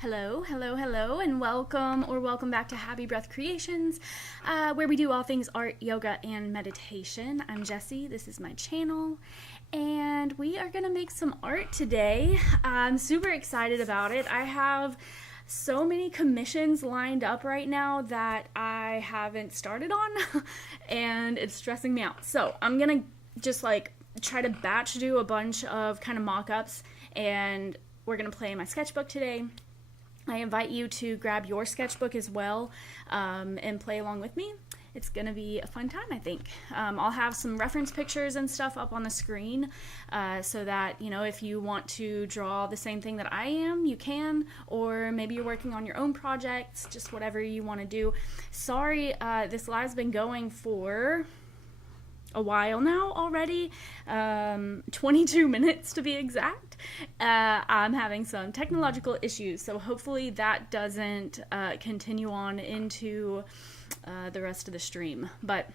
Hello, hello, hello, and welcome back to Happy Breath Creations, where we do all things art, yoga, and meditation. I'm Jessie, this is my channel, and we are gonna make some art today. I'm super excited about it. I have so many commissions lined up right now that I haven't started on, and it's stressing me out. So I'm gonna just try to batch do a bunch of kind of mock-ups, and we're gonna play my sketchbook today. I invite you to grab your sketchbook as well and play along with me. It's going to be a fun time, I think. I'll have some reference pictures and stuff up on the screen so that, you know, if you want to draw the same thing that I am, you can, or maybe you're working on your own projects, just whatever you want to do. Sorry, this live's been going for a while now already, 22 minutes to be exact. I'm having some technological issues, so hopefully that doesn't continue on into the rest of the stream. But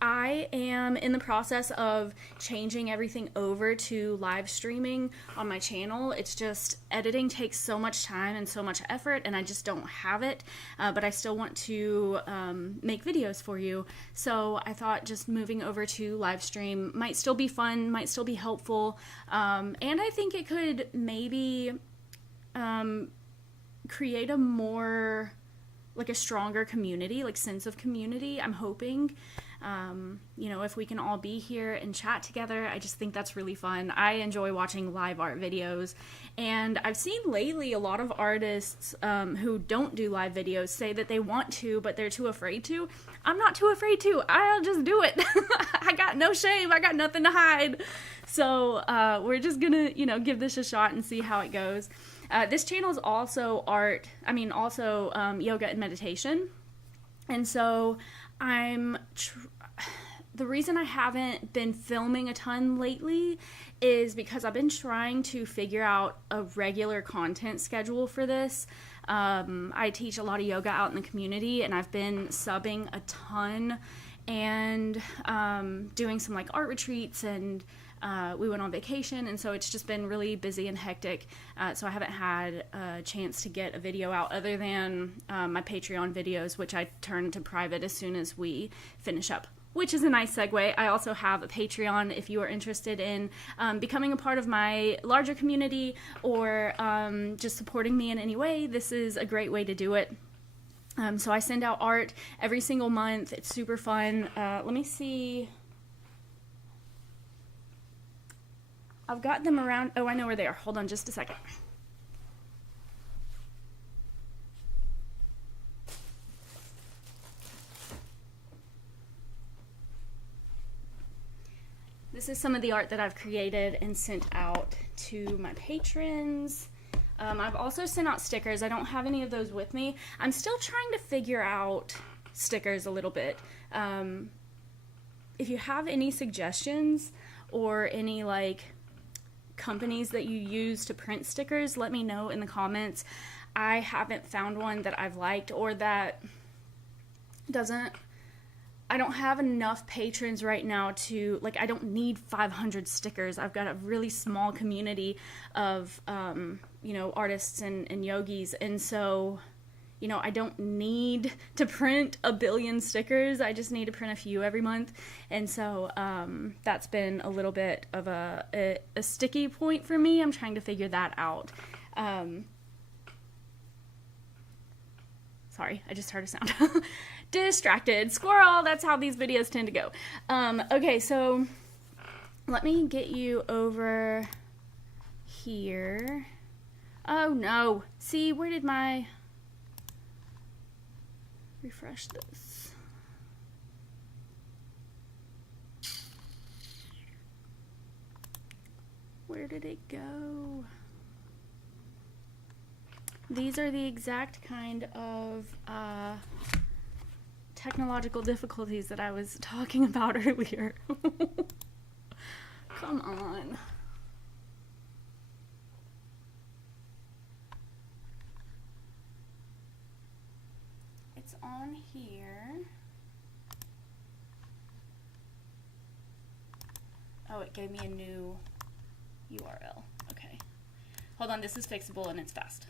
I am in the process of changing everything over to live streaming on my channel. It's just editing takes so much time and so much effort, and I just don't have it, but I still want to make videos for you. So I thought just moving over to live stream might still be fun, might still be helpful, and I think it could maybe create a more, like a stronger community, like sense of community, I'm hoping. You know, if we can all be here and chat together, I just think that's really fun. I enjoy watching live art videos, and I've seen lately a lot of artists who don't do live videos say that they want to, but they're too afraid to. I'm not too afraid to. I'll just do it. I got no shame. I got nothing to hide. So we're just gonna, you know, give this a shot and see how it goes. This channel is also yoga and meditation, and so the reason I haven't been filming a ton lately is because I've been trying to figure out a regular content schedule for this. I teach a lot of yoga out in the community, and I've been subbing a ton and doing some like art retreats, and we went on vacation, and so it's just been really busy and hectic, so I haven't had a chance to get a video out other than my Patreon videos, which I turn to private as soon as we finish up, which is a nice segue. I also have a Patreon if you are interested in becoming a part of my larger community or just supporting me in any way. This is a great way to do it. So I send out art every single month. It's super fun. Let me see. I've got them around. Oh, I know where they are. Hold on just a second. This is some of the art that I've created and sent out to my patrons. I've also sent out stickers. I don't have any of those with me. I'm still trying to figure out stickers a little bit. If you have any suggestions or any companies that you use to print stickers, let me know in the comments. I haven't found one that I've liked or that I don't have enough patrons right now to, I don't need 500 stickers. I've got a really small community of, you know, artists and yogis, and so, you know, I don't need to print a billion stickers. I just need to print a few every month, and so that's been a little bit of a sticky point for me. I'm trying to figure that out. Sorry, I just heard a sound. Distracted. Squirrel! That's how these videos tend to go. Okay, so let me get you over here. Oh no. See, where did my... Refresh this. Where did it go? These are the exact kind of technological difficulties that I was talking about earlier. Come on. It's on here. Oh, it gave me a new URL. Okay. Hold on, this is fixable and it's fast.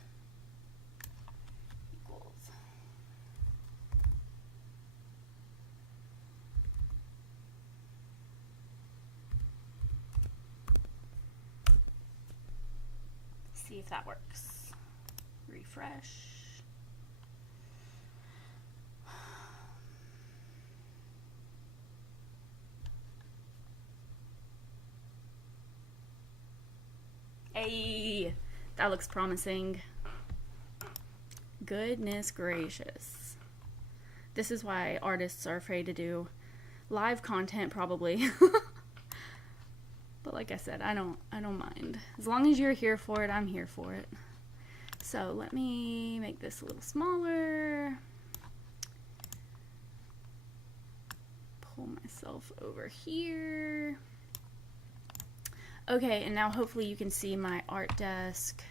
see if that works. Refresh. Hey, that looks promising. Goodness gracious. This is why artists are afraid to do live content, probably. But like I said, I don't mind. As long as you're here for it, I'm here for it. So let me make this a little smaller. Pull myself over here. Okay, and now hopefully you can see my art desk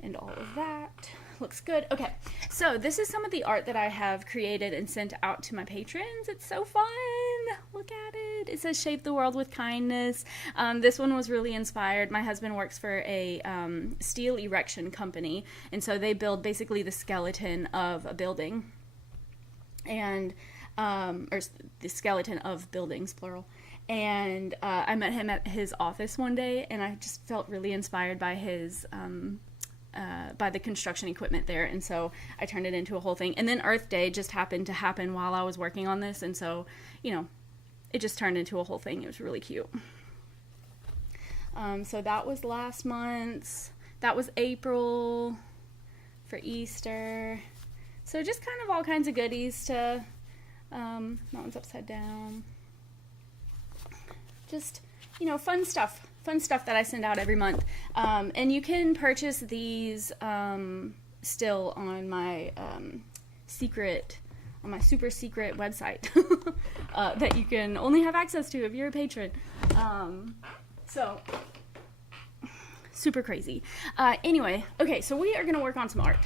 and all of that. Looks good. Okay, so this is some of the art that I have created and sent out to my patrons. It's so fun. Look at it. It says shape the world with kindness. This one was really inspired. My husband works for a steel erection company, and so they build basically the skeleton of a building, and or the skeleton of buildings, plural. And I met him at his office one day, and I just felt really inspired by his by the construction equipment there, and so I turned it into a whole thing. And then Earth Day just happened to happen while I was working on this, and so, you know, it just turned into a whole thing. It was really cute. So that was last month. That was April for Easter. So just kind of all kinds of goodies to, that one's upside down. Just, you know, fun stuff that I send out every month. And you can purchase these still on my super secret website that you can only have access to if you're a patron. So super crazy. Anyway, okay, so we are going to work on some art.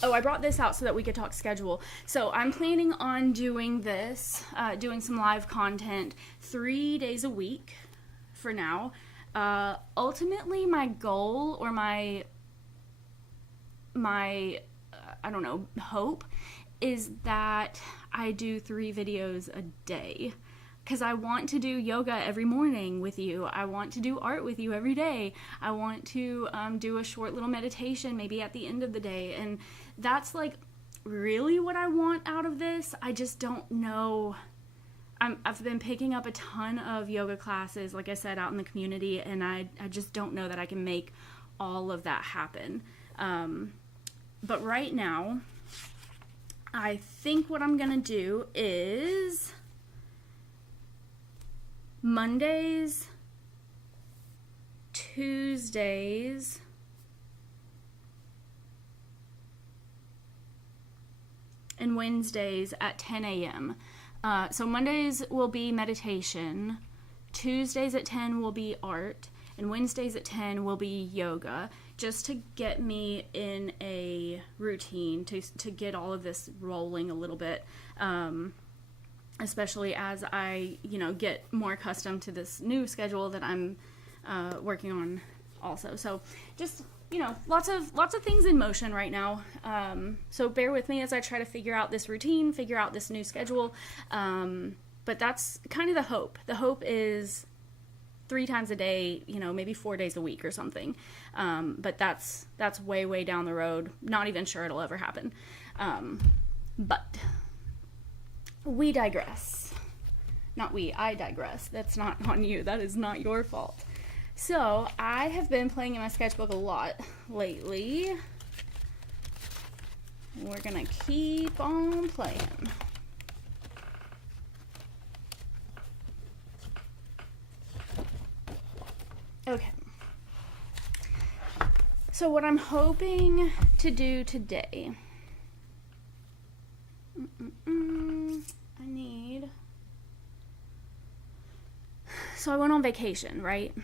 Oh, I brought this out so that we could talk schedule. So I'm planning on doing this, doing some live content 3 days a week for now. Ultimately, my goal or my I don't know, hope is that I do 3 videos a day. Because I want to do yoga every morning with you. I want to do art with you every day. I want to do a short little meditation maybe at the end of the day. And that's like really what I want out of this. I just don't know. I've been picking up a ton of yoga classes, like I said, out in the community. And I just don't know that I can make all of that happen. But right now, I think what I'm going to do is Mondays, Tuesdays, and Wednesdays at 10 a.m. So Mondays will be meditation, Tuesdays at 10 will be art, and Wednesdays at 10 will be yoga, just to get me in a routine, to get all of this rolling a little bit. Especially as I, you know, get more accustomed to this new schedule that I'm working on also. So just, you know, lots of things in motion right now. So bear with me as I try to figure out this routine, figure out this new schedule. But that's kind of the hope. The hope is 3 times a day, you know, maybe 4 days a week or something. But that's way, way down the road. Not even sure it'll ever happen. But we digress. Not we, I digress. That's not on you. That is not your fault. So, I have been playing in my sketchbook a lot lately. We're gonna keep on playing. Okay. So, what I'm hoping to do today... So I went on vacation, right?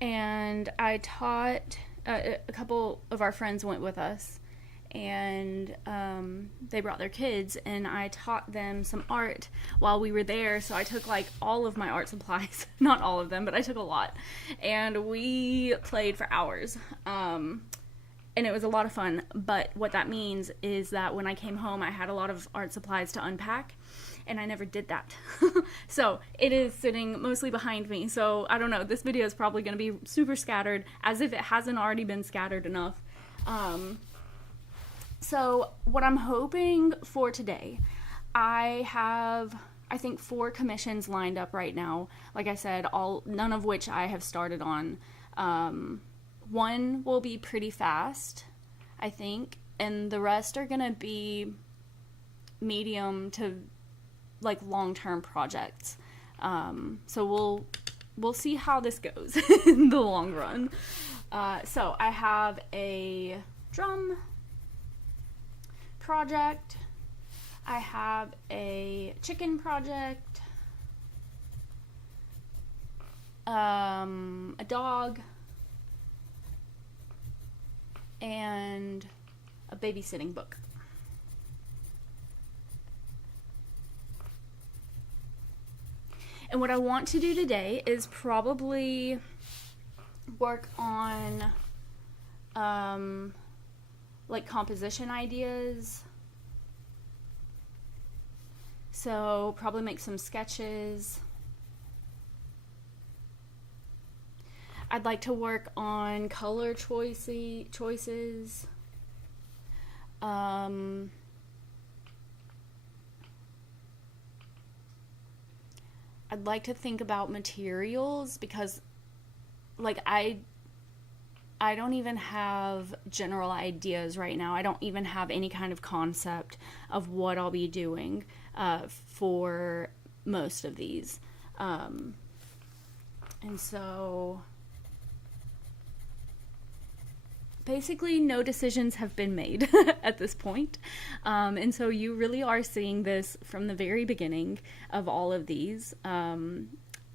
And I taught, a couple of our friends went with us, and they brought their kids, and I taught them some art while we were there. So I took like all of my art supplies, not all of them, but I took a lot, and we played for hours. And and it was a lot of fun. But what that means is that when I came home, I had a lot of art supplies to unpack, and I never did that. So it is sitting mostly behind me. So I don't know, this video is probably going to be super scattered, as if it hasn't already been scattered enough. So what I'm hoping for today, I have, I think, 4 commissions lined up right now. Like I said, none of which I have started on. One will be pretty fast, I think, and the rest are gonna be medium to like long-term projects. So we'll see how this goes in the long run. So I have a drum project. I have a chicken project. A dog. And a babysitting book. And what I want to do today is probably work on like composition ideas. So probably make some sketches. I'd like to work on color choices. I'd like to think about materials, because like I don't even have general ideas right now. I don't even have any kind of concept of what I'll be doing for most of these. And so basically no decisions have been made at this point. And so you really are seeing this from the very beginning of all of these.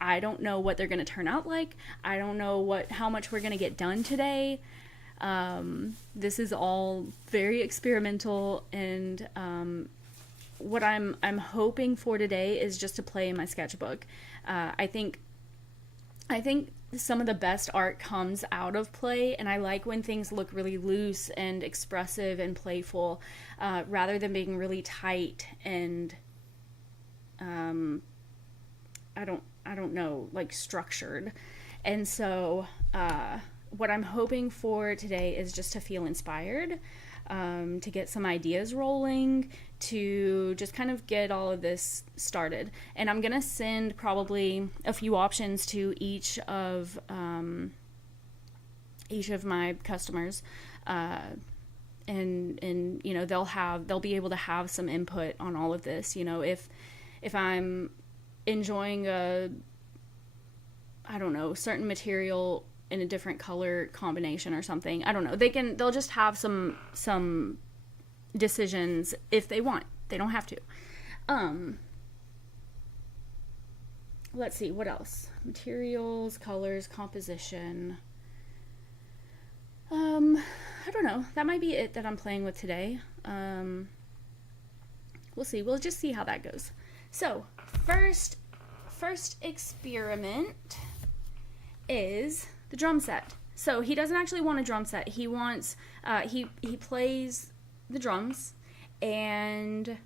I don't know what they're going to turn out like. I don't know how much we're going to get done today. This is all very experimental, and what I'm hoping for today is just to play in my sketchbook. I think some of the best art comes out of play, and I like when things look really loose and expressive and playful, rather than being really tight and I don't know, like structured. And so what I'm hoping for today is just to feel inspired, to get some ideas rolling, to just kind of get all of this started. And I'm gonna send probably a few options to each of my customers, and you know, they'll be able to have some input on all of this. You know, if I'm enjoying a, I don't know, certain material in a different color combination or something, I don't know, they'll just have some decisions if they want. They don't have to. Let's see, what else? Materials, colors, composition. I don't know. That might be it that I'm playing with today. We'll see. We'll just see how that goes. So, first experiment is the drum set. So he doesn't actually want a drum set. He wants, he plays the drums, and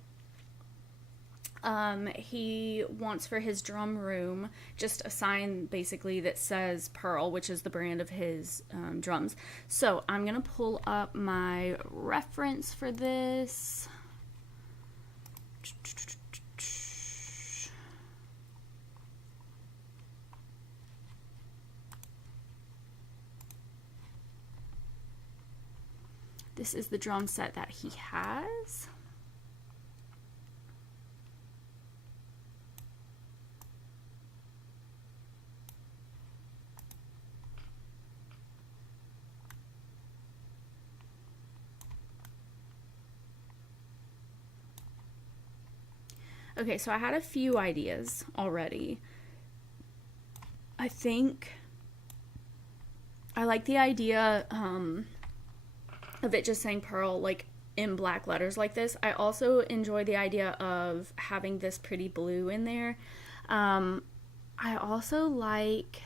he wants for his drum room just a sign basically that says Pearl, which is the brand of his drums. So I'm gonna pull up my reference for this. This is the drum set that he has. Okay, so I had a few ideas already. I think I like the idea of it just saying Pearl like in black letters like this. I also enjoy the idea of having this pretty blue in there. I also like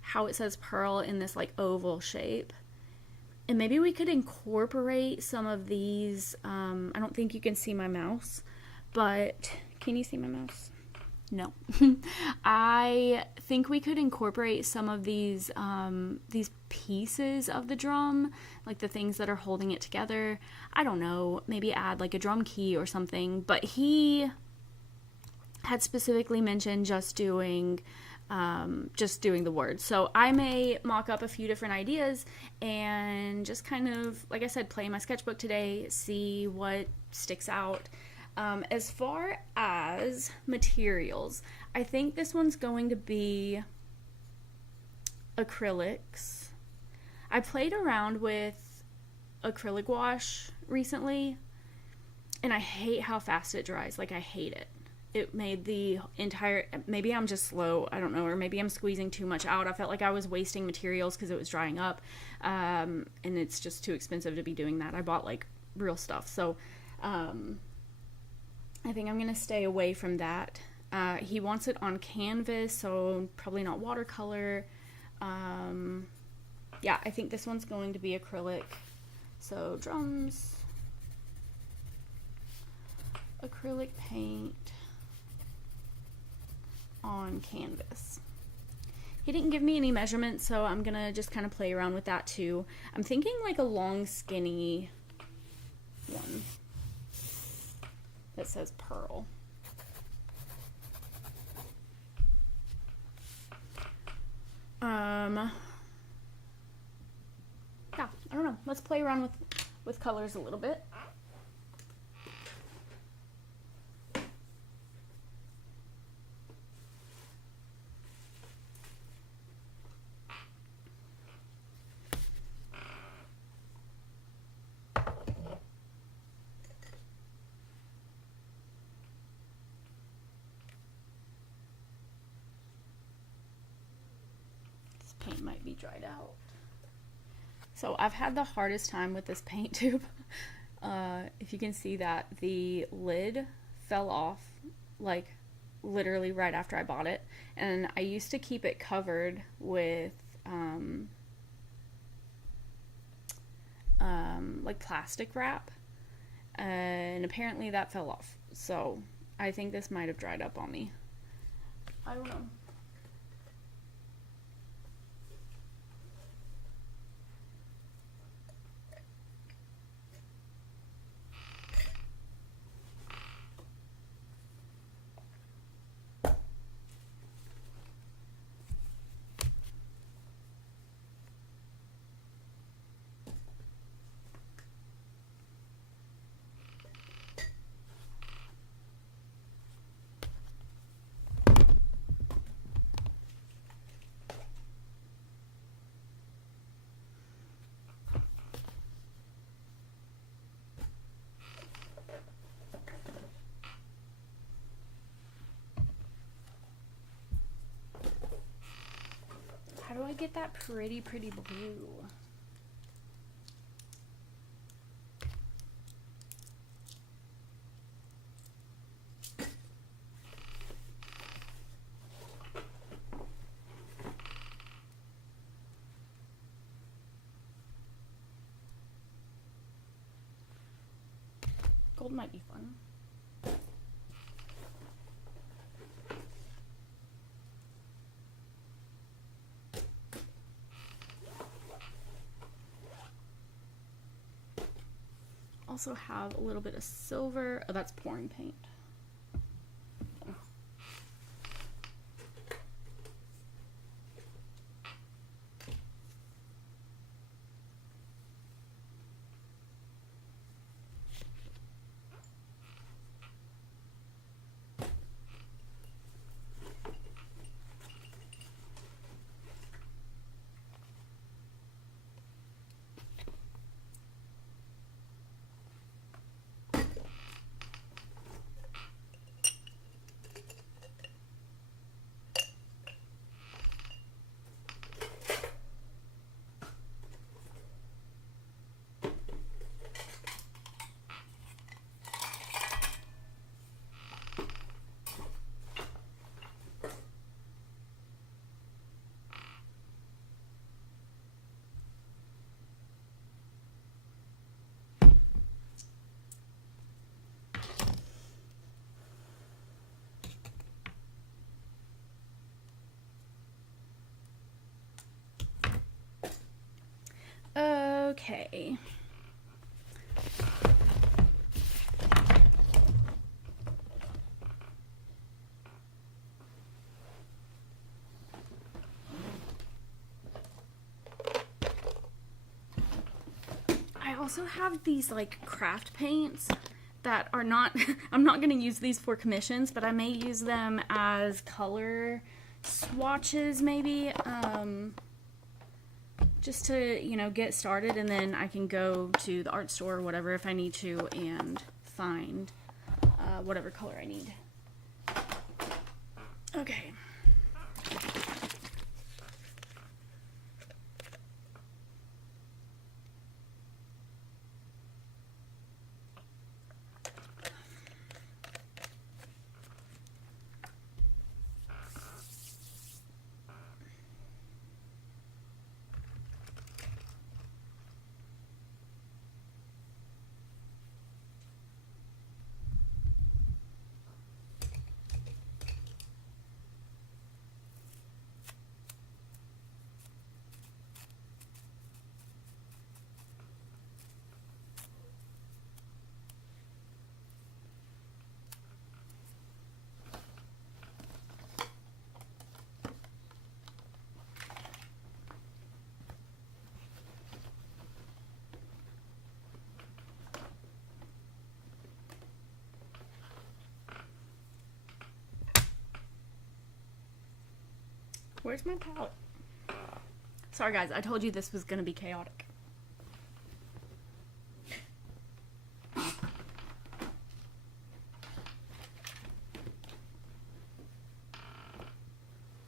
how it says Pearl in this like oval shape. And maybe we could incorporate some of these. I don't think you can see my mouse, but can you see my mouse? No. I think we could incorporate some of these pieces of the drum, like the things that are holding it together. I don't know, maybe add like a drum key or something. But he had specifically mentioned just doing the words. So I may mock up a few different ideas and just kind of, like I said, play my sketchbook today, see what sticks out. As far as materials, I think this one's going to be acrylics. I played around with acrylic wash recently, and I hate how fast it dries. Like, I hate it. It made the entire, maybe I'm just slow, I don't know, or maybe I'm squeezing too much out. I felt like I was wasting materials because it was drying up, and it's just too expensive to be doing that. I bought like real stuff, so I think I'm going to stay away from that. He wants it on canvas, so probably not watercolor. Yeah, I think this one's going to be acrylic. So drums, acrylic paint on canvas. He didn't give me any measurements, so I'm going to just kind of play around with that too. I'm thinking like a long, skinny one that says pearl. Yeah, I don't know. Let's play around with colors a little bit. Paint might be dried out. So I've had the hardest time with this paint tube. If you can see that, the lid fell off like literally right after I bought it, and I used to keep it covered with like plastic wrap, and apparently that fell off. So I think this might have dried up on me. I don't know. How do I get that pretty blue? Gold might be fun. Also have a little bit of silver. Oh, that's pouring paint. Okay. I also have these like craft paints that are not, I'm not going to use these for commissions, but I may use them as color swatches maybe, just to, you know, get started, and then I can go to the art store or whatever if I need to and find whatever color I need. Okay. Where's my palette? Sorry guys, I told you this was gonna be chaotic.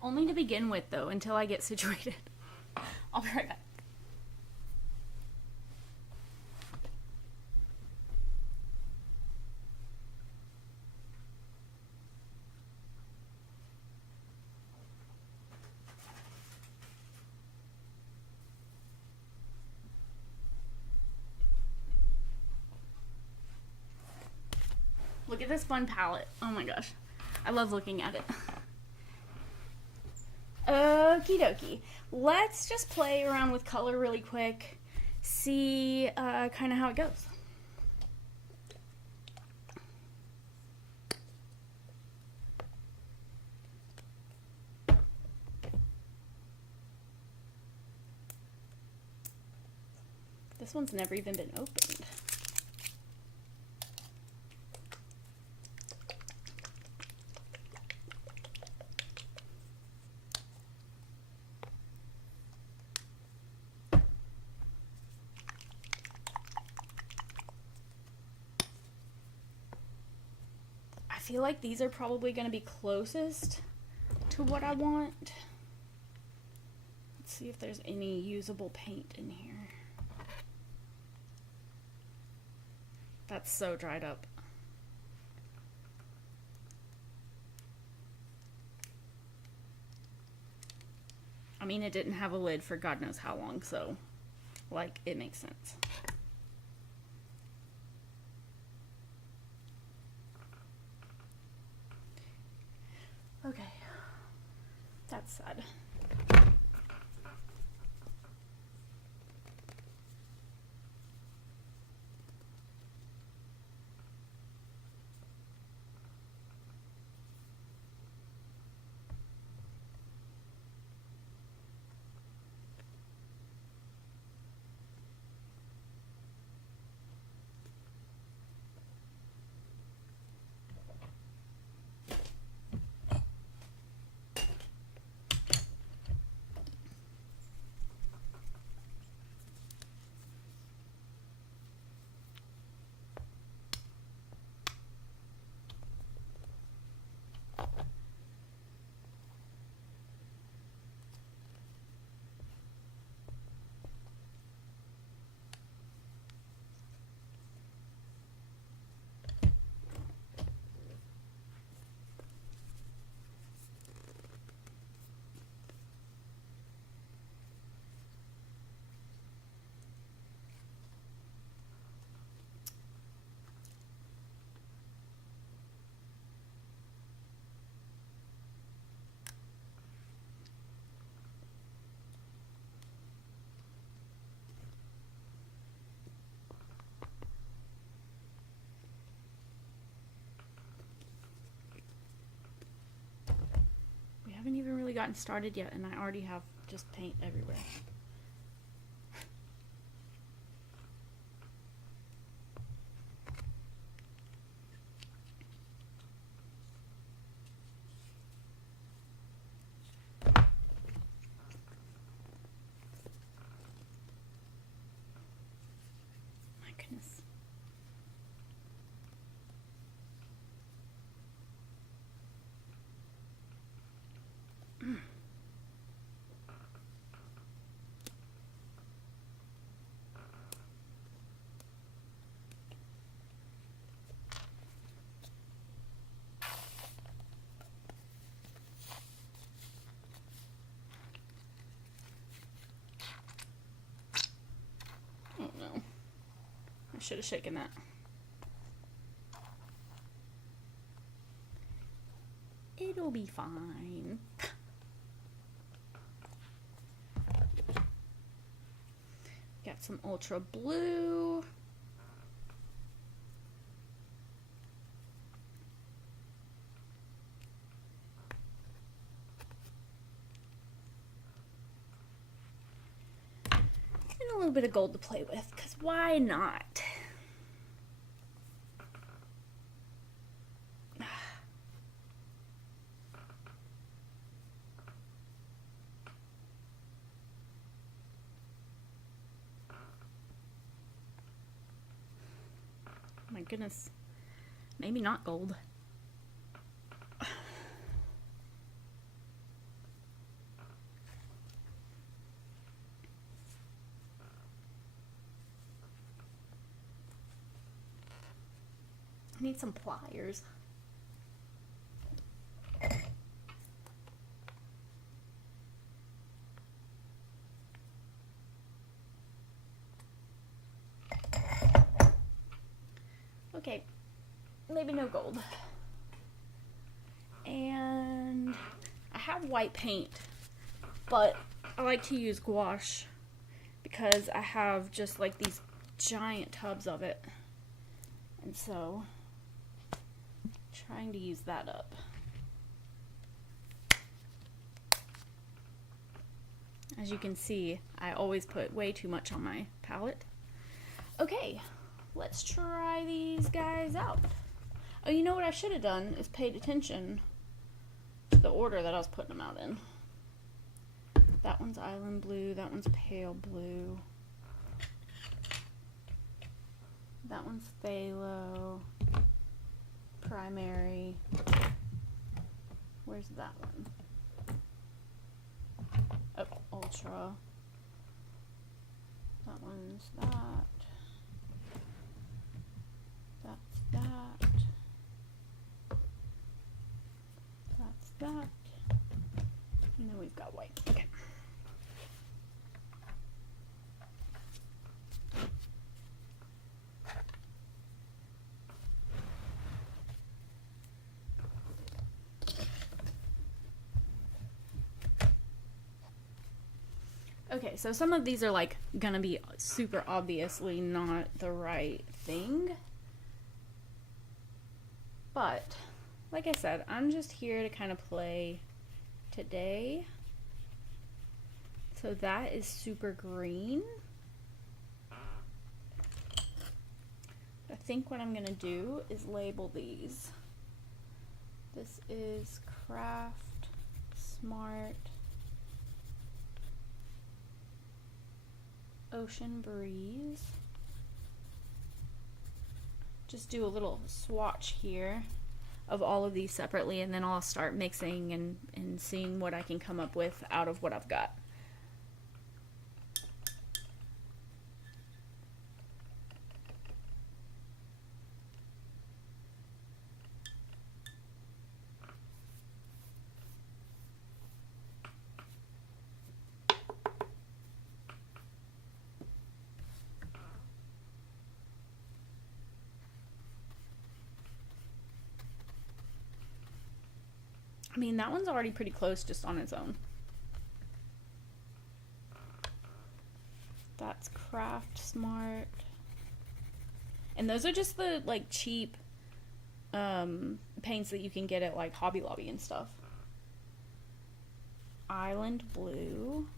Only to begin with though, until I get situated. I'll be right back. Look at this fun palette. Oh my gosh. I love looking at it. Okie dokie. Let's just play around with color really quick. See kind of how it goes. This one's never even been opened. I feel like these are probably going to be closest to what I want. Let's see if there's any usable paint in here. That's so dried up. I mean, it didn't have a lid for God knows how long, so, like, it makes sense. Okay. That's sad. gotten started yet, and I already have just paint everywhere. My goodness. Oh no. I should have shaken that. It'll be fine. Got some ultra blue. And a little bit of gold to play with, because why not? My goodness. Maybe not gold. I need some pliers. Okay, maybe no gold. And I have white paint, but I like to use gouache because I have just like these giant tubs of it. And so, trying to use that up. As you can see, I always put way too much on my palette. Okay. Let's try these guys out. Oh, you know what I should have done is paid attention to the order that I was putting them out in. That one's island blue, that one's pale blue. That one's phthalo, primary. Where's that one? Oh, ultra. That one's that. That's that. That's that. And then we've got white. Okay. Okay, so some of these are like gonna be super obviously not the right thing. But, like I said, I'm just here to kind of play today. So that is super green. I think what I'm going to do is label these. This is Craft Smart Ocean Breeze. Just do a little swatch here of all of these separately, and then I'll start mixing and seeing what I can come up with out of what I've got. I mean, that one's already pretty close just on its own. That's Craft Smart. And those are just the, like, cheap paints that you can get at, like, Hobby Lobby and stuff. Island Blue.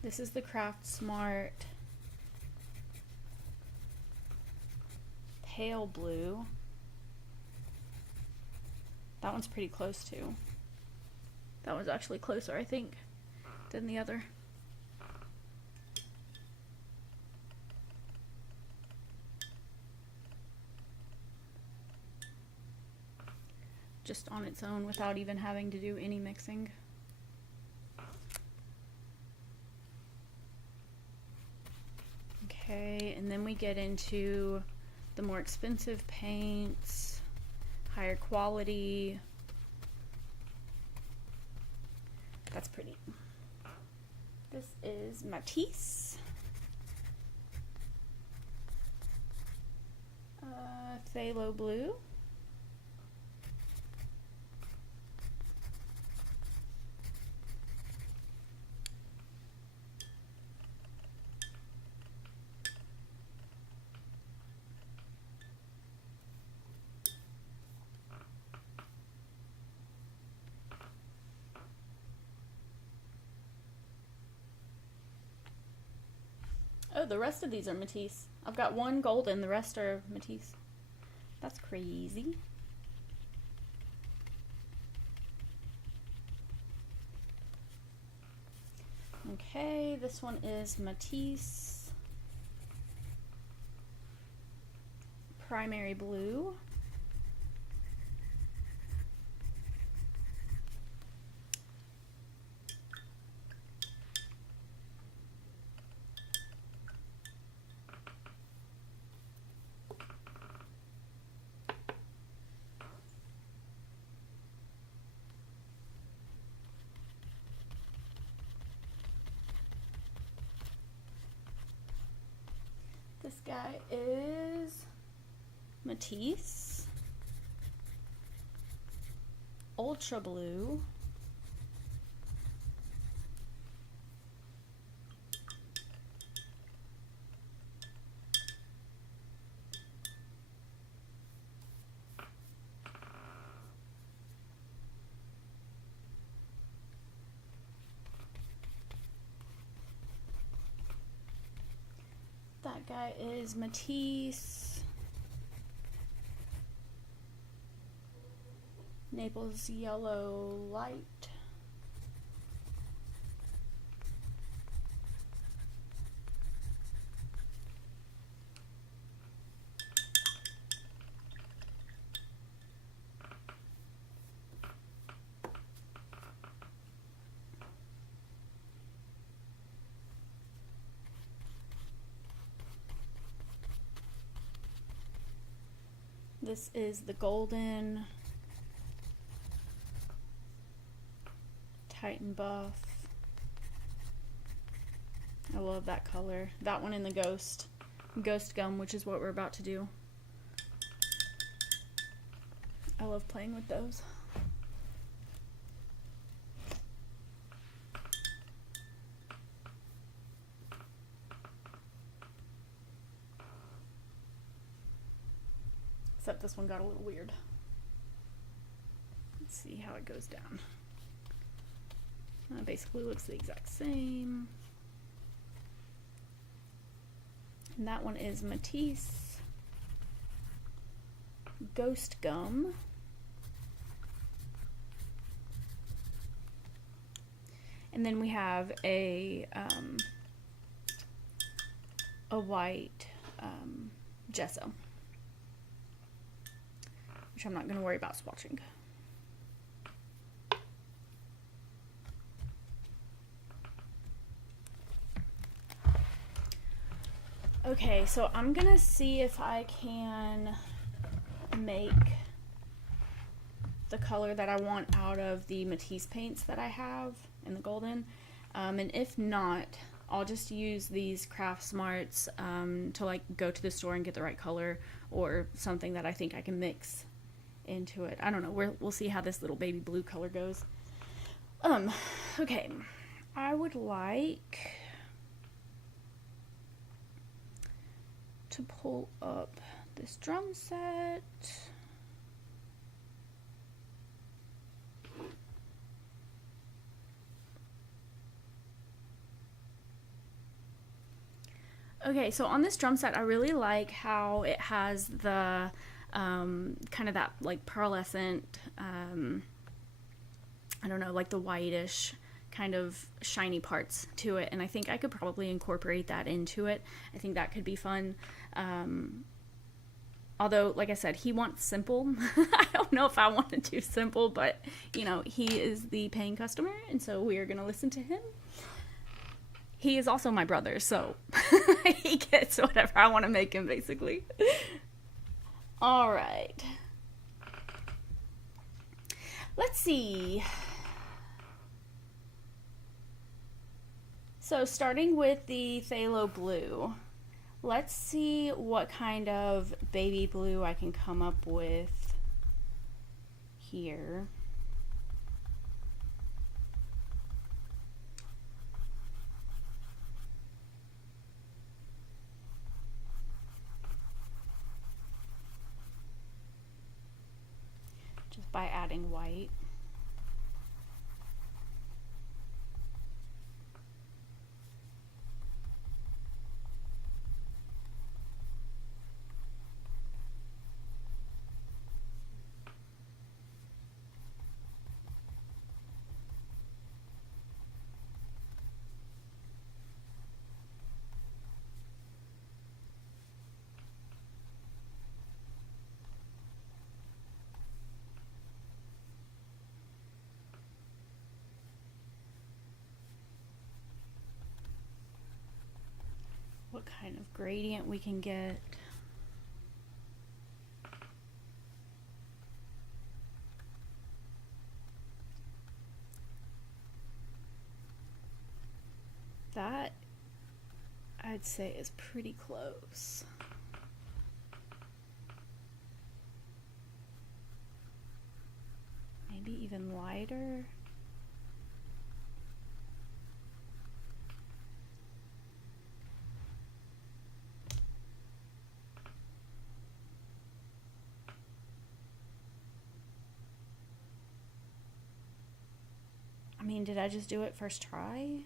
This is the Craft Smart Pale Blue. That one's pretty close too. That one's actually closer, I think, than the other. Just on its own without even having to do any mixing. Okay, and then we get into the more expensive paints, higher quality. That's pretty. This is Matisse. Phthalo Blue. Oh, the rest of these are Matisse. I've got one golden, the rest are Matisse. That's crazy. Okay, this one is Matisse Primary Blue. This guy is Matisse Ultra Blue. That guy is Matisse Naples Yellow Light. This is the golden Titan Buff. I love that color. That one in the Ghost Gum, which is what we're about to do. I love playing with those. Except this one got a little weird. Let's see how it goes down. It basically looks the exact same. And that one is Matisse Ghost Gum. And then we have a white gesso, which I'm not going to worry about swatching. Okay, so I'm going to see if I can make the color that I want out of the Matisse paints that I have in the golden. And if not, I'll just use these Craft Smarts to like go to the store and get the right color or something that I think I can mix into it. I don't know. We'll see how this little baby blue color goes. Okay. I would like to pull up this drum set. Okay, so on this drum set, I really like how it has the kind of that like pearlescent, I don't know, like the whitish kind of shiny parts to it, and I think I could probably incorporate that into it. I think that could be fun. Although, like I said, he wants simple. I don't know if I want to do simple, but, you know, he is the paying customer, and so we are going to listen to him. He is also my brother, so he gets whatever I want to make him, basically. All right. Let's see. So starting with the phthalo blue, let's see what kind of baby blue I can come up with here. Just by adding white. What kind of gradient we can get. That, I'd say, is pretty close. Maybe even lighter. I mean, did I just do it first try?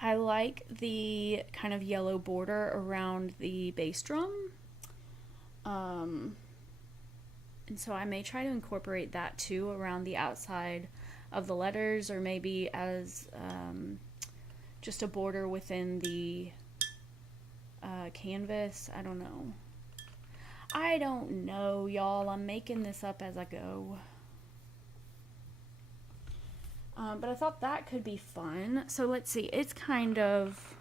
I like the kind of yellow border around the bass drum. And so I may try to incorporate that too around the outside of the letters, or maybe as just a border within the canvas. I don't know. I don't know, y'all. I'm making this up as I go. But I thought that could be fun. So let's see. It's kind of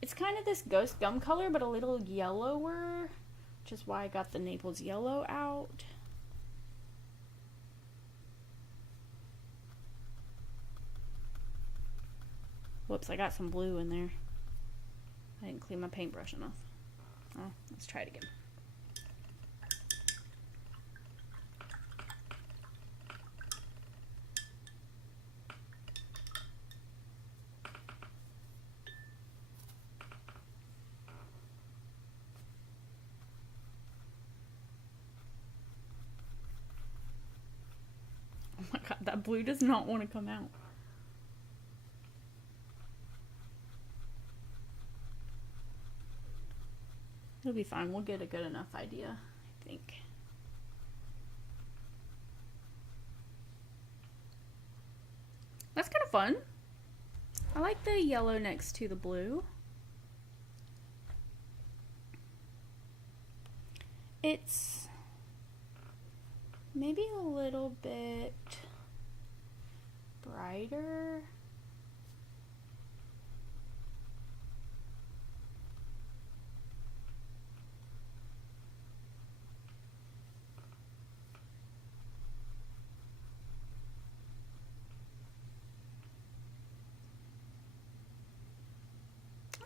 this ghost gum color, but a little yellower, which is why I got the Naples yellow out. Whoops, I got some blue in there. I didn't clean my paintbrush enough. Oh, let's try it again. Oh my god, that blue does not want to come out. It'll be fine. We'll get a good enough idea, I think. That's kind of fun. I like the yellow next to the blue. It's maybe a little bit brighter.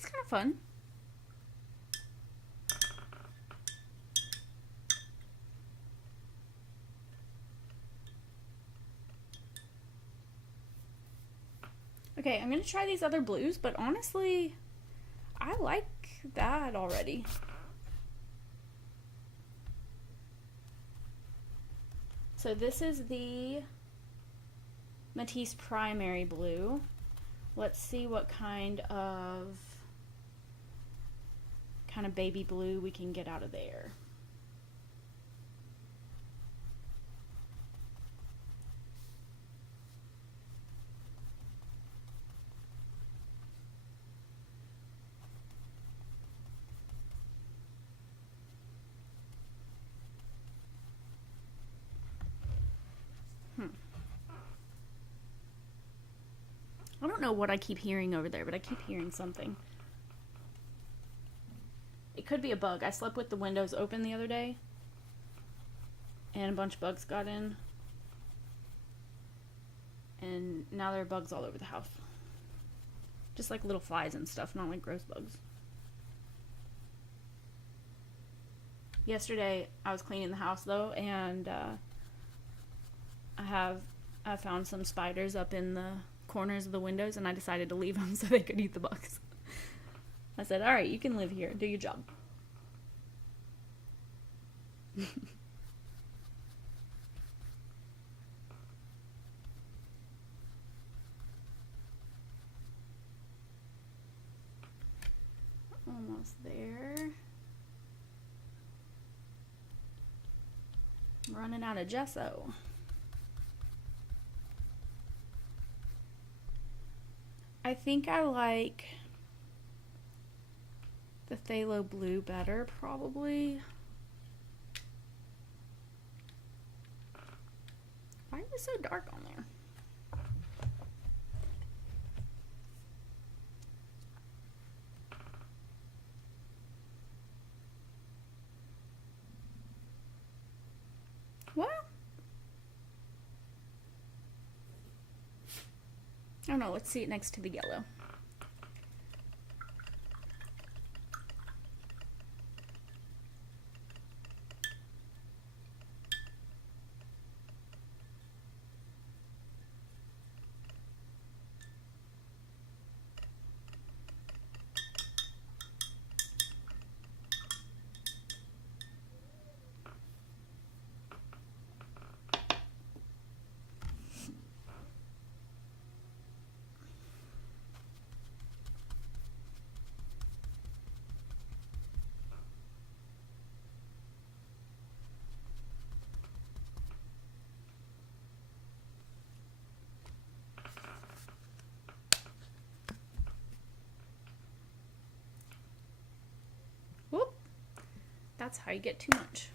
That's kind of fun. Okay, I'm going to try these other blues, but honestly, I like that already. So this is the Matisse Primary Blue. Let's see what kind of baby blue we can get out of there. I don't know what I keep hearing over there, but I keep hearing something. It could be a bug. I slept with the windows open the other day, and a bunch of bugs got in. And now there are bugs all over the house. Just like little flies and stuff, not like gross bugs. Yesterday, I was cleaning the house, though, and I found some spiders up in the corners of the windows, and I decided to leave them so they could eat the bugs. I said, all right, you can live here. Do your job. Almost there. I'm running out of gesso. I think I like the phthalo blue better, probably. Why is it so dark on there? Well, I don't know. Let's see it next to the yellow. Whoop. That's how you get too much.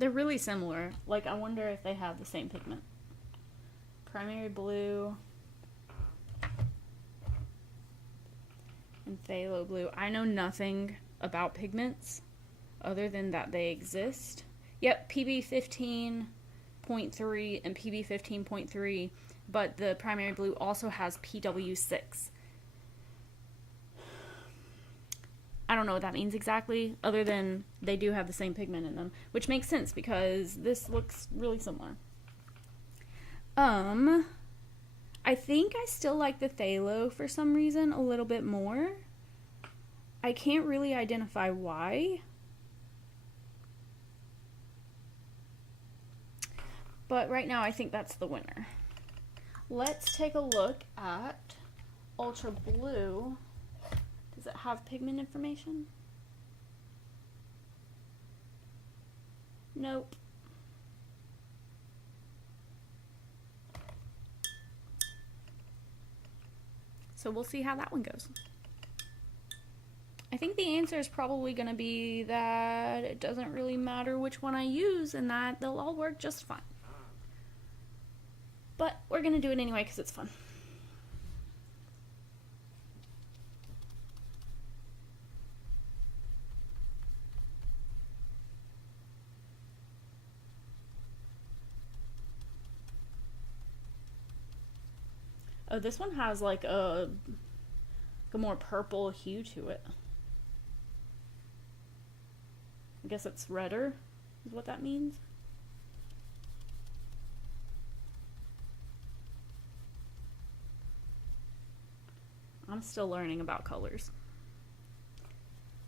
They're really similar. Like, I wonder if they have the same pigment. Primary blue and phthalo blue. I know nothing about pigments other than that they exist. Yep, PB 15.3 and PB 15.3, but the primary blue also has PW6. I don't know what that means exactly, other than they do have the same pigment in them, which makes sense because this looks really similar. I think I still like the phthalo for some reason a little bit more. I can't really identify why. But right now I think that's the winner. Let's take a look at Ultra Blue. Does it have pigment information? Nope. So we'll see how that one goes. think the answer is probably going to be that it doesn't really matter which one I use and that they'll all work just fine. But we're going to do it anyway because it's fun. Oh, this one has like a more purple hue to it. I guess it's redder, is what that means. I'm still learning about colors.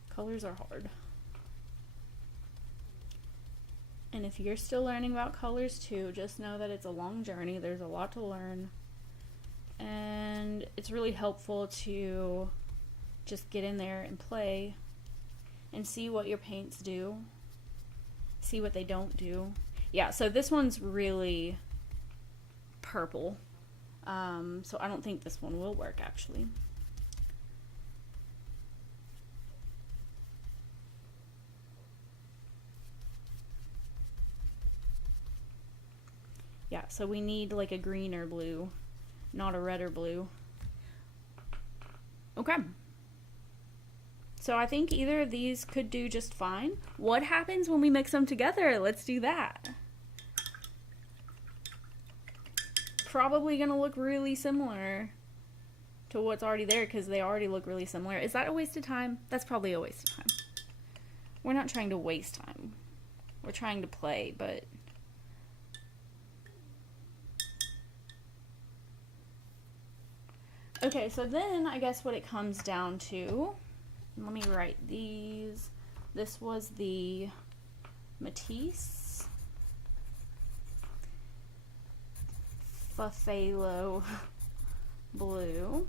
Colors are hard. And if you're still learning about colors too, just know that it's a long journey. There's a lot to learn. And it's really helpful to just get in there and play and see what your paints do, see what they don't do. Yeah, so this one's really purple, so I don't think this one will work actually. Yeah, so we need like a greener blue, not a redder blue. Okay. So I think either of these could do just fine. What happens when we mix them together? Let's do that. Probably gonna look really similar to what's already there because they already look really similar. Is that a waste of time? That's probably a waste of time. We're not trying to waste time. We're trying to play, but... Okay, so then I guess what it comes down to, let me write these. This was the Matisse Phthalo blue.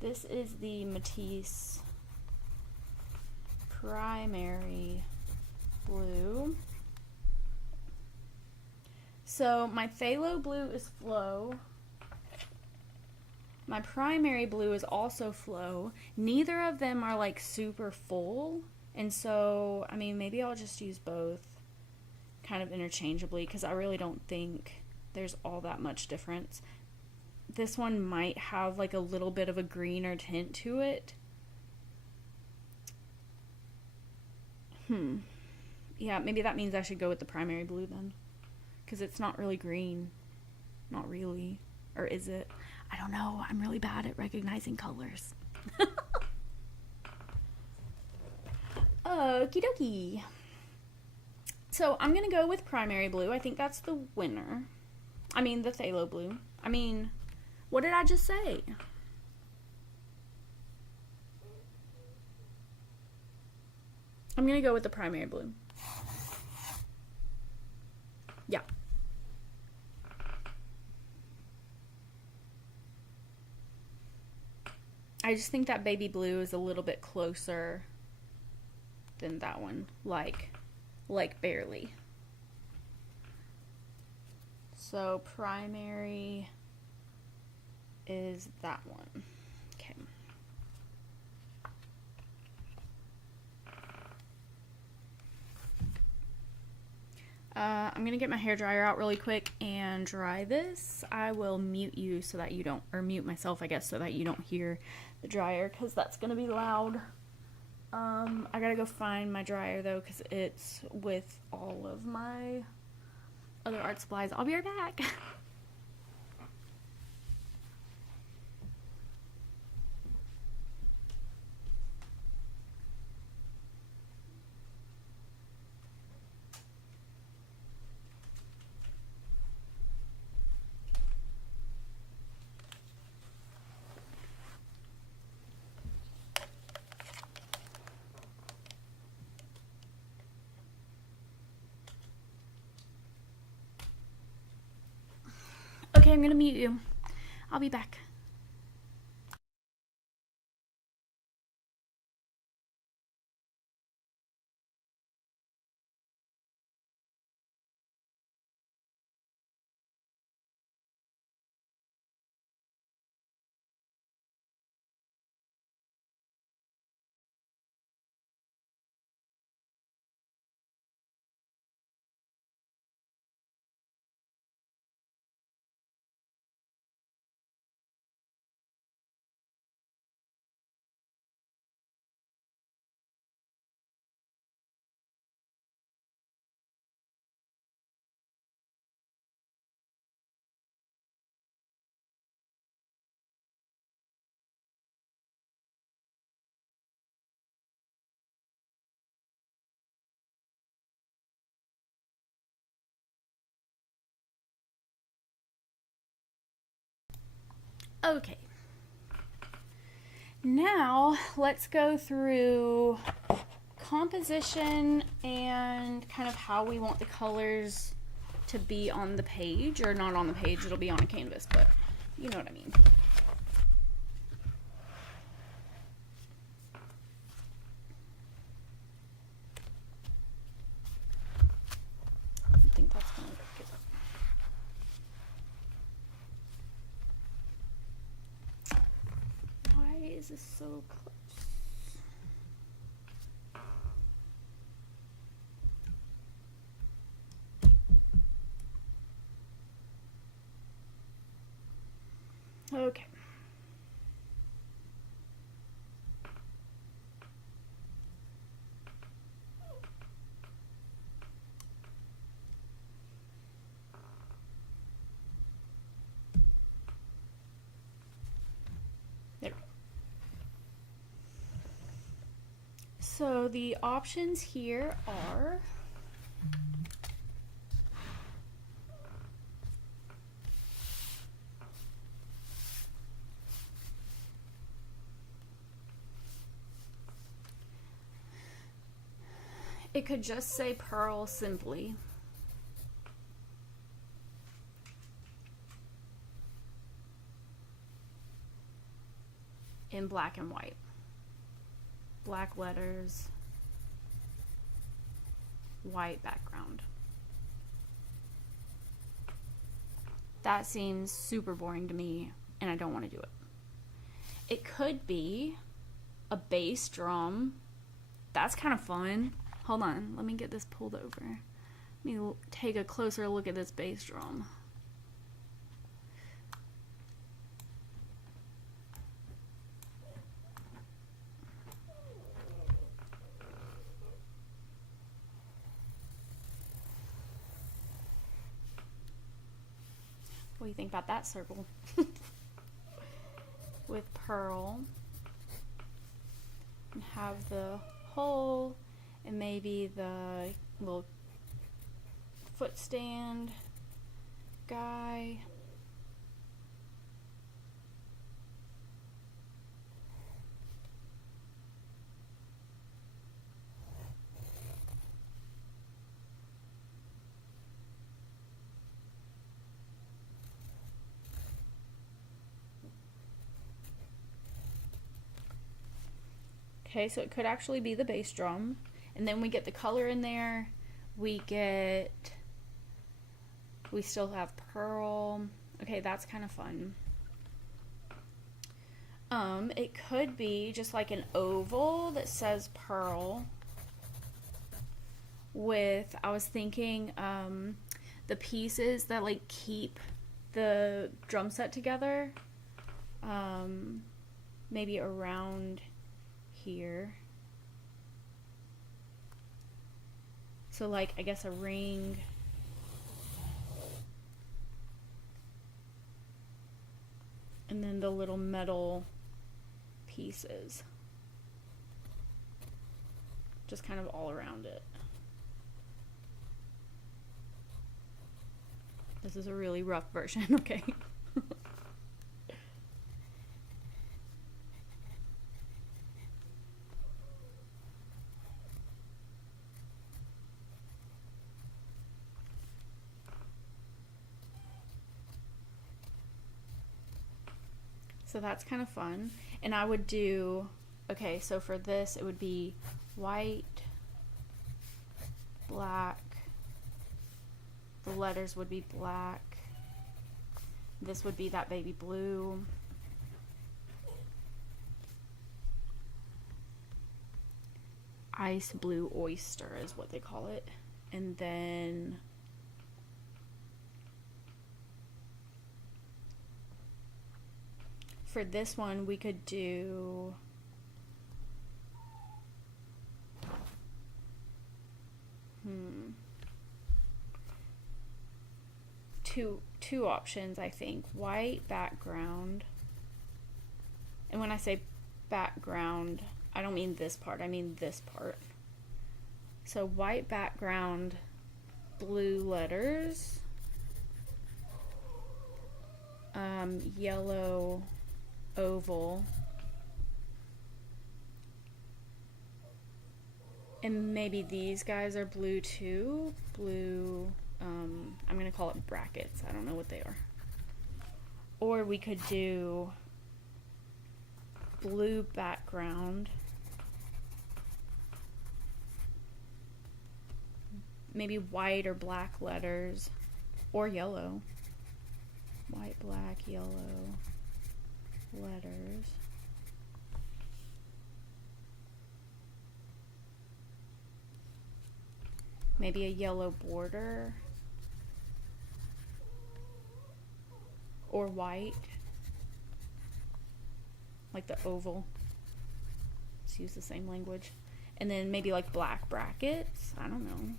This is the Matisse Primary blue. So my phthalo blue is flow. My primary blue is also flow. Neither of them are like super full, and so I mean maybe I'll just use both kind of interchangeably because I really don't think there's all that much difference. This one might have like a little bit of a greener tint to it. Yeah, maybe that means I should go with the primary blue then, because it's not really green. Not really. Or is it? I don't know. I'm really bad at recognizing colors. Okie dokie. So I'm going to go with primary blue. I think that's the winner. I mean, the phthalo blue. I mean, what did I just say? I'm going to go with the primary blue. Yeah. I just think that baby blue is a little bit closer than that one, like barely. So primary is that one. Okay. I'm gonna get my hairdryer out really quick and dry this. I will mute you so that you don't, or mute myself I guess, so that you don't hear the dryer because that's gonna be loud. I gotta go find my dryer though because it's with all of my other art supplies. I'll be right back. Okay, I'm gonna mute you. I'll be back. Okay. Now let's go through composition and kind of how we want the colors to be on the page, or not on the page, it'll be on a canvas, but you know what I mean. I think that's gonna look good. Why is this so close? Okay. There we go. So the options here are it could just say pearl simply. In black and white. Black letters, white background. That seems super boring to me, and I don't want to do it. It could be a bass drum. That's kind of fun. Hold on, let me get this pulled over. Let me take a closer look at this bass drum. What do you think about that circle? With pearl. And have the hole and maybe the little foot stand guy. Okay, so it could actually be the bass drum. And then we get the color in there. We still have pearl. Okay, that's kind of fun. It could be just like an oval that says pearl with, I was thinking, the pieces that like keep the drum set together. Maybe around here. So like, I guess a ring. And then the little metal pieces. Just kind of all around it. This is a really rough version, okay. So that's kind of fun. And I would do, okay, so for this it would be white, black, the letters would be black, this would be that baby blue, ice blue oyster is what they call it, and then for this one, we could do two options, I think. White background. And when I say background, I don't mean this part, I mean this part. So white background, blue letters. yellow oval. And maybe these guys are blue too. Blue, I'm going to call it brackets. I don't know what they are. Or we could do blue background. Maybe white or black letters. Or yellow. White, black, yellow letters. Maybe a yellow border. Or white. Like the oval. Let's use the same language. And then maybe like black brackets. I don't know.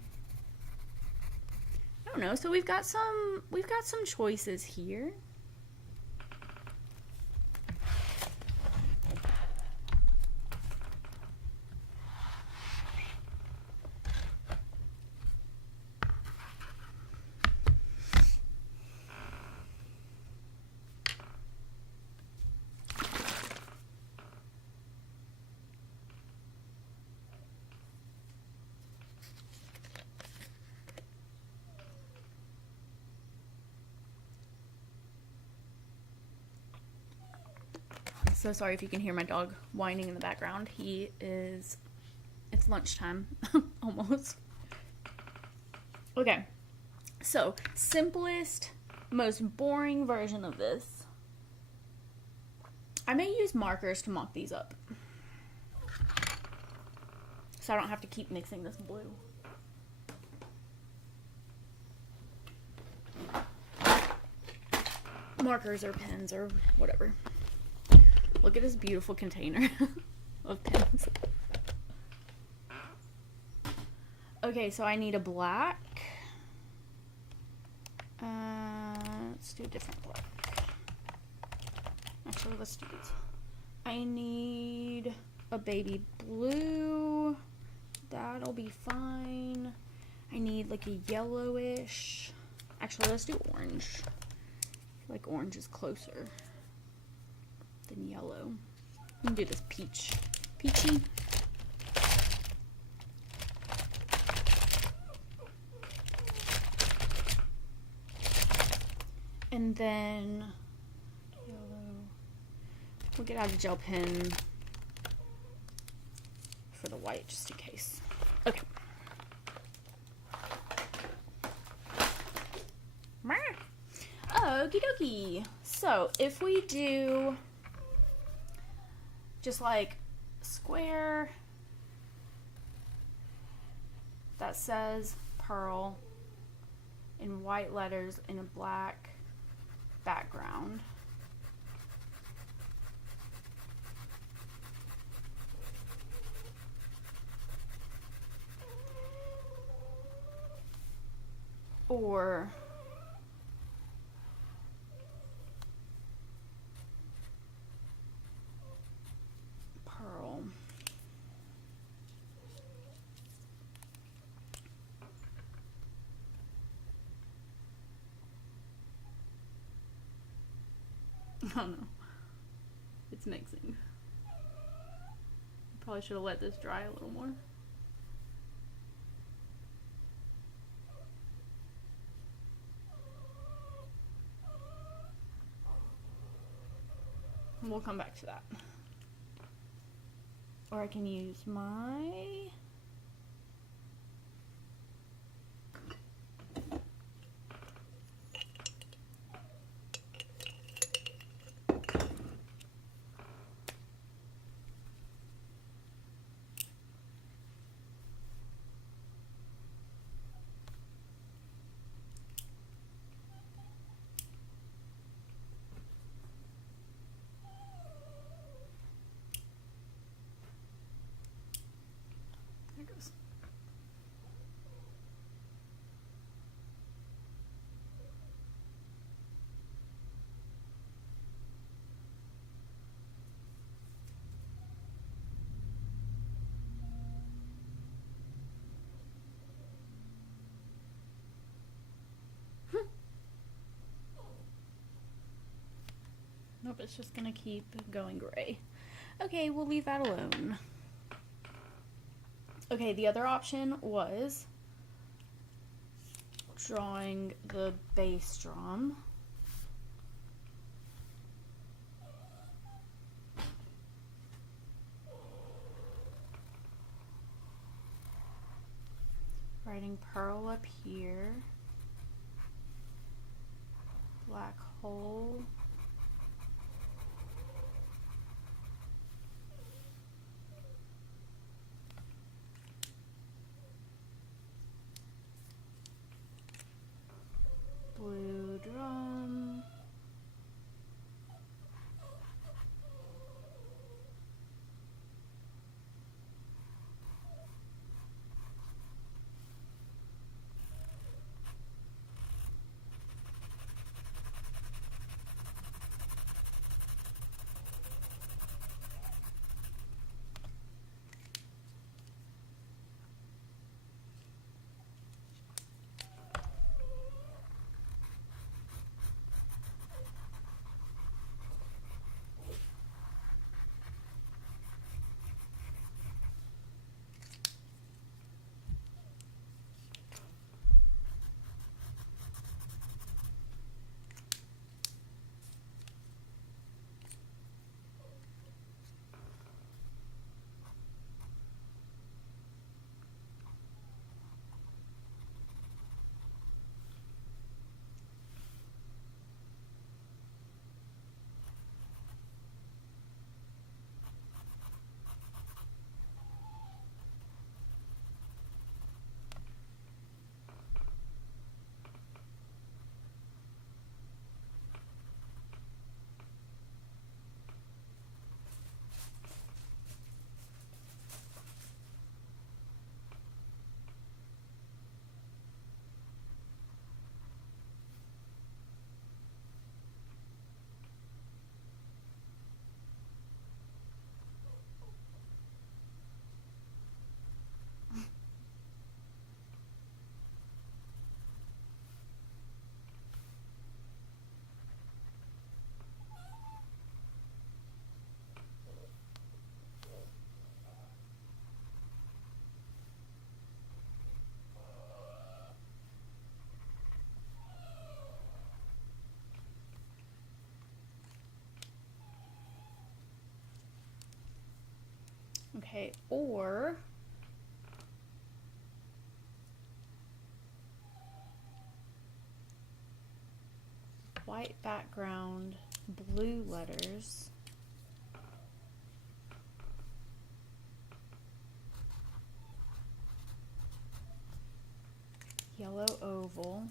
So we've got some choices here. So sorry if you can hear my dog whining in the background. It's lunchtime, almost. Okay, so simplest, most boring version of this. I may use markers to mock these up. So I don't have to keep mixing this blue. Markers or pens or whatever. Look at this beautiful container of pens. Okay, so I need a black. Let's do a different black. Actually, let's do this. I need a baby blue. That'll be fine. I need like a yellowish. Actually, let's do orange. I feel like orange is closer than yellow. I'm gonna do this peachy. And then yellow. We'll get out a gel pen for the white just in case. Okay. Okie dokie. So if we do just like square that says pearl in white letters in a black background. Or pearl. I don't know. It's mixing. Probably should have let this dry a little more. We'll come back to that. Or I can use my Nope, it's just gonna keep going gray. Okay, we'll leave that alone. Okay, the other option was drawing the bass drum. Writing pearl up here. Black hole. Blue drum. Okay, or white background, blue letters, yellow oval,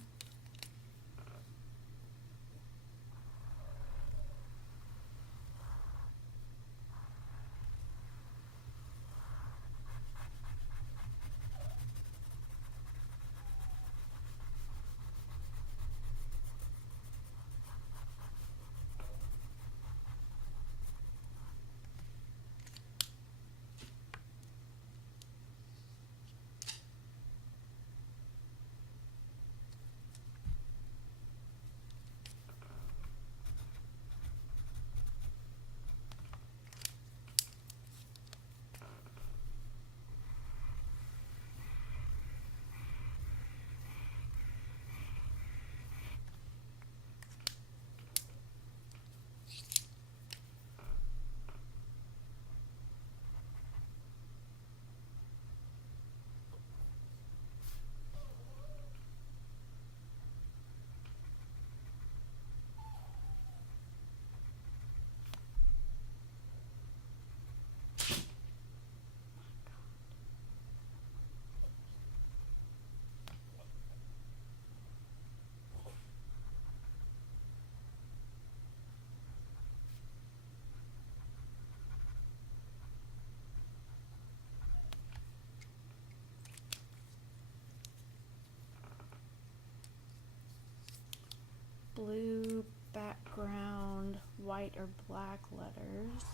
blue background, white or black letters.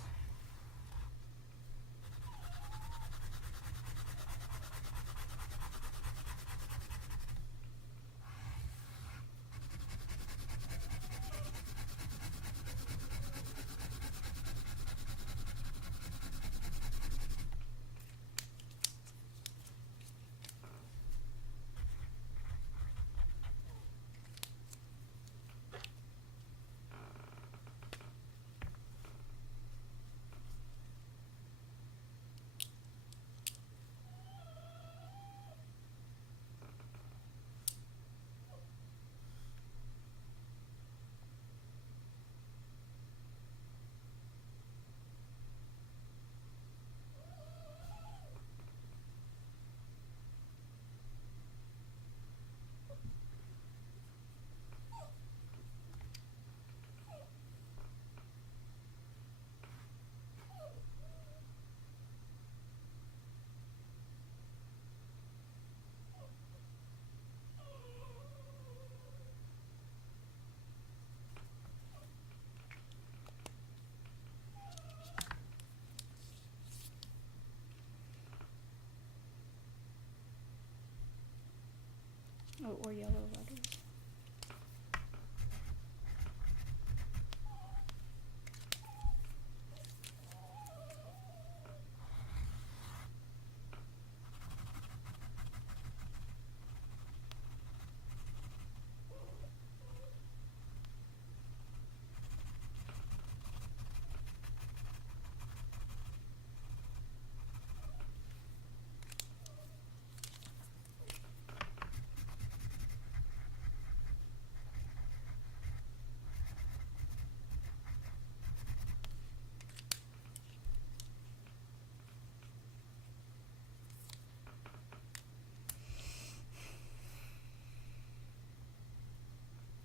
Oh, or yellow letters.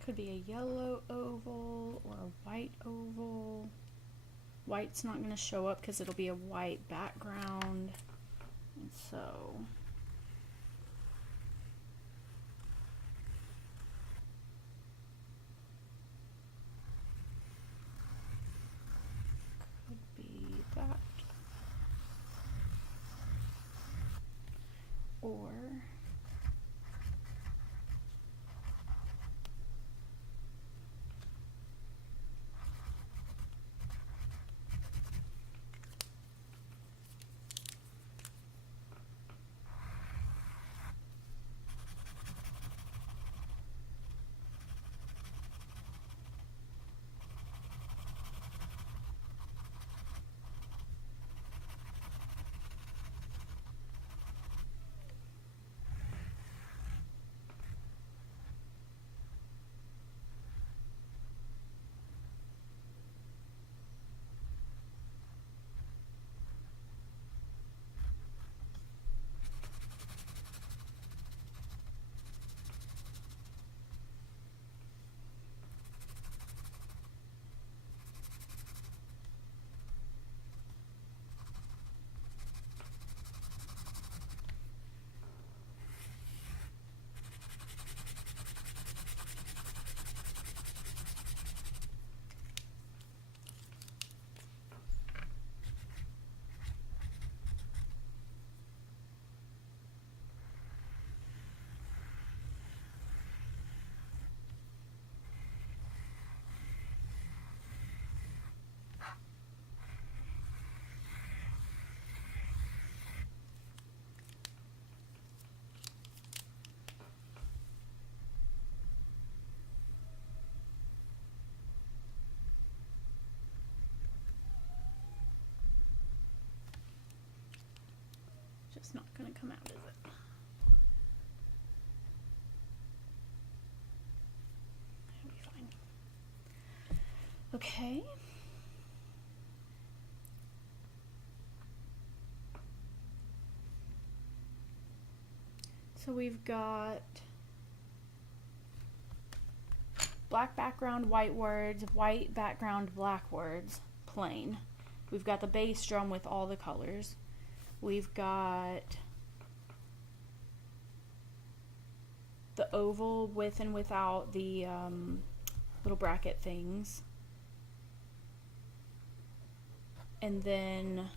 Could be a yellow oval or a white oval. White's not going to show up because it'll be a white background. And so could be that. Or just not going to come out, is it? That'll be fine. Okay. So we've got black background, white words, white background, black words, plain. We've got the bass drum with all the colors. We've got the oval with and without the little bracket things. And then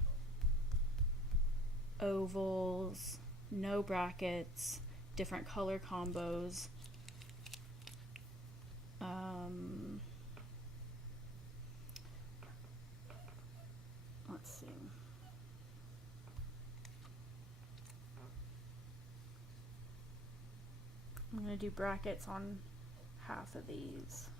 ovals, no brackets, different color combos. Let's see. I'm going to do brackets on half of these.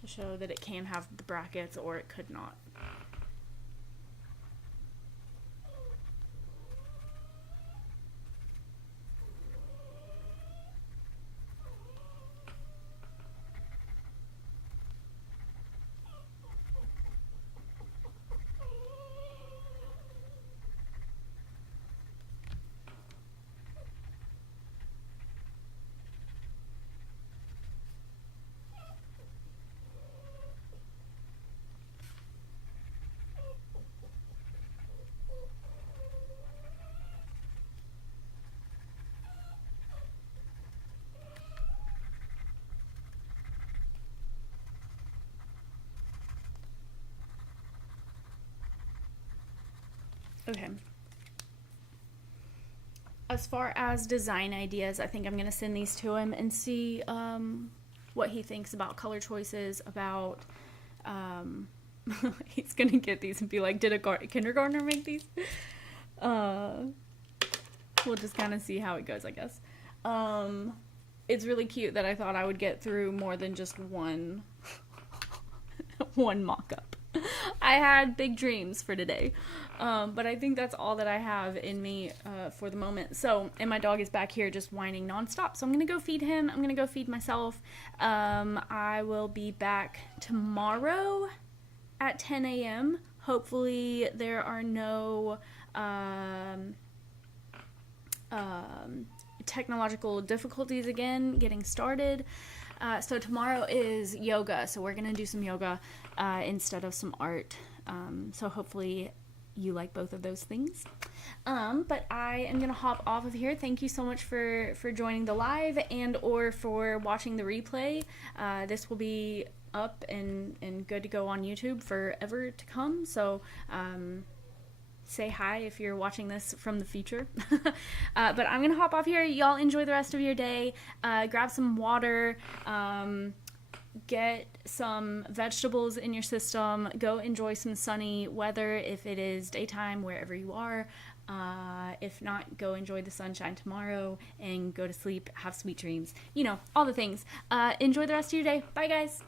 To show that it can have the brackets or it could not. Okay. As far as design ideas, I think I'm going to send these to him and see what he thinks about color choices, about... he's going to get these and be like, did a kindergartner make these? We'll just kind of see how it goes, I guess. It's really cute that I thought I would get through more than just one mock-up. I had big dreams for today, but I think that's all that I have in me for the moment. So, and my dog is back here just whining nonstop, so I'm gonna go feed him. I'm gonna go feed myself. I will be back tomorrow at 10 a.m. Hopefully there are no technological difficulties again getting started. So tomorrow is yoga, so we're gonna do some yoga instead of some art. So hopefully you like both of those things. But I am gonna hop off of here. Thank you so much for joining the live and or for watching the replay. This will be up and good to go on YouTube forever to come. So say hi if you're watching this from the future. But I'm gonna hop off here. Y'all enjoy the rest of your day. Grab some water, get some vegetables in your system, go enjoy some sunny weather if it is daytime wherever you are. If not, go enjoy the sunshine tomorrow and go to sleep, have sweet dreams, you know, all the things. Enjoy the rest of your day. Bye guys.